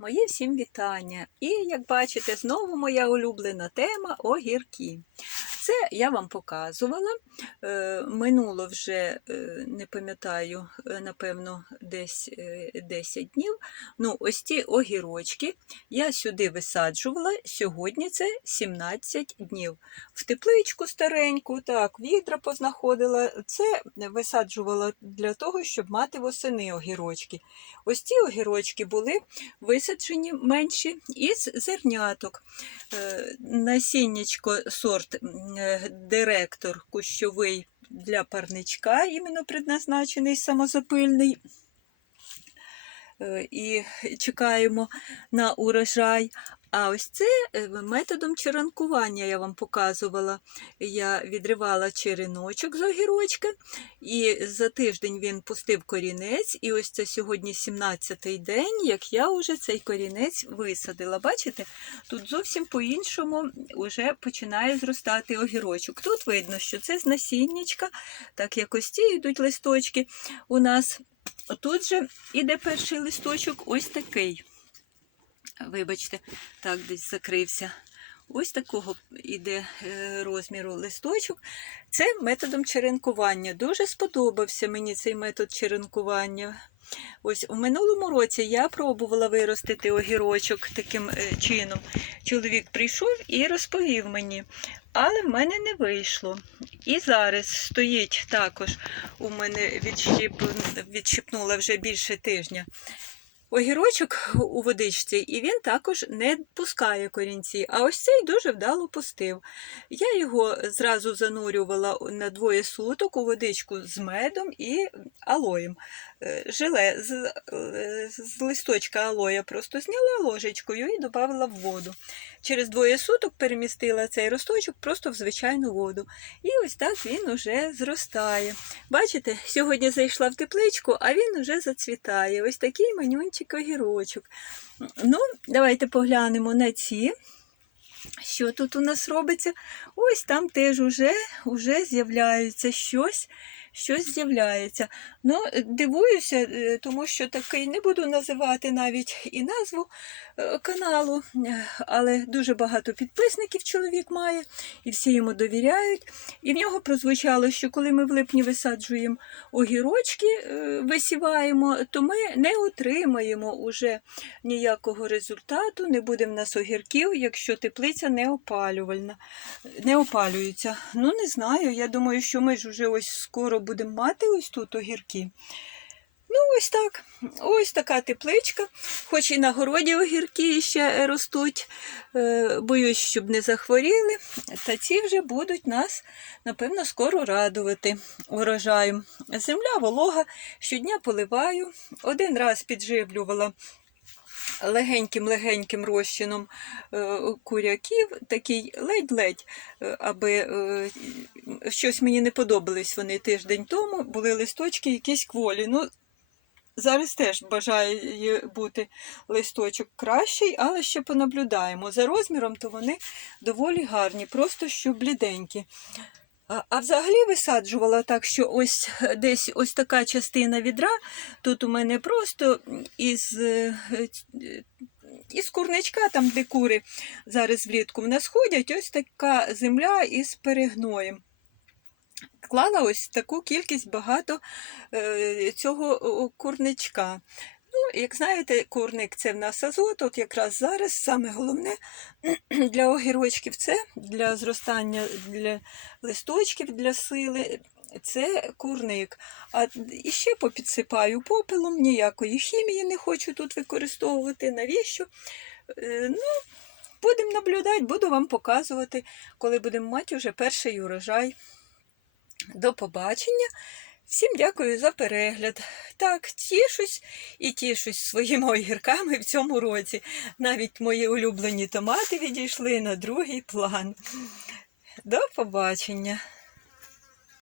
Моє всім вітання. І, як бачите, знову моя улюблена тема огірки. Це я вам показувала. Е, Минуло вже, е, не пам'ятаю, е, напевно, десь е, 10 днів. Ну, ось ті огірочки я сюди висаджувала. Сьогодні це 17 днів. В тепличку стареньку, так, відра познаходила. Це висаджувала для того, щоб мати восени огірочки. Ось ці огірочки були висаджені менші із зерняток. Насіннячко сорт директор кущовий для парничка, іменно предназначений самозапильний. Е, І чекаємо на урожай. А ось це е, методом черенкування я вам показувала. Я відривала череночок з огірочка, і за тиждень він пустив корінець. І ось це сьогодні 17-й день, як я вже цей корінець висадила. Бачите, тут зовсім по-іншому вже починає зростати огірочок. Тут видно, що це з насіннячка, так як ось ці йдуть листочки у нас. Тут же іде перший листочок ось такий. Вибачте, так десь закрився. Ось такого іде е, розміру листочок. Це методом черенкування. Дуже сподобався мені цей метод черенкування. Ось у минулому році я пробувала виростити огірочок таким е, чином. Чоловік прийшов і розповів мені, але в мене не вийшло. І зараз стоїть також у мене відщип... відщипнула вже більше тижня. Огірочок у водичці, і він також не пускає корінці. А ось цей дуже вдало пустив. Я його зразу занурювала на двоє суток у водичку з медом і алоєм. Желе з, е, з листочка алоя просто зняла ложечкою і додала в воду. Через двоє суток перемістила цей росточок просто в звичайну воду. І ось так він уже зростає. Бачите, сьогодні зайшла в тепличку, а він уже зацвітає. Ось такий манюнчик огірочок. Ну, давайте поглянемо на ці. Що тут у нас робиться? Ось там теж уже, уже з'являється щось. Щось з'являється. Ну, дивуюся, е, тому що такий не буду називати навіть і назву е, каналу, е, але дуже багато підписників чоловік має, і всі йому довіряють. І в нього прозвучало, що коли ми в липні висаджуємо огірочки, е, висіваємо, то ми не отримаємо уже ніякого результату, не буде в нас огірків, якщо теплиця не опалювальна, не опалюється. Ну, не знаю. Я думаю, що ми ж вже ось скоро будемо мати ось тут огірки. Ну, ось так. Ось така тепличка. Хоч і на городі огірки ще ростуть. Е, Боюсь, щоб не захворіли. Та ці вже будуть нас, напевно, скоро радувати урожаєм. Земля волога, щодня поливаю. Один раз підживлювала легеньким-легеньким розчином е, куряків, такий ледь-ледь, е, аби е, щось мені не подобались вони тиждень тому, були листочки якісь кволі. Ну, Зараз теж бажає бути листочок кращий, але ще понаблюдаємо. За розміром то вони доволі гарні, просто що бліденькі. А, а взагалі висаджувала так, що ось десь ось така частина відра. Тут у мене просто із, е, із курничка, там де кури зараз влітку в нас ходять, ось така земля із перегноєм. Клала ось таку кількість багато е, цього курничка. Ну, як знаєте, курник це в нас азот. От якраз зараз саме головне для огірочків це для зростання для листочків, для сили. Це курник. А і ще попідсипаю попелом, ніякої хімії не хочу тут використовувати. Навіщо? Е, ну, Будемо наблюдати, буду вам показувати, коли будемо мати вже перший урожай. До побачення. Всім дякую за перегляд. Так, тішусь і тішусь своїми огірками в цьому році. Навіть мої улюблені томати відійшли на другий план. До побачення.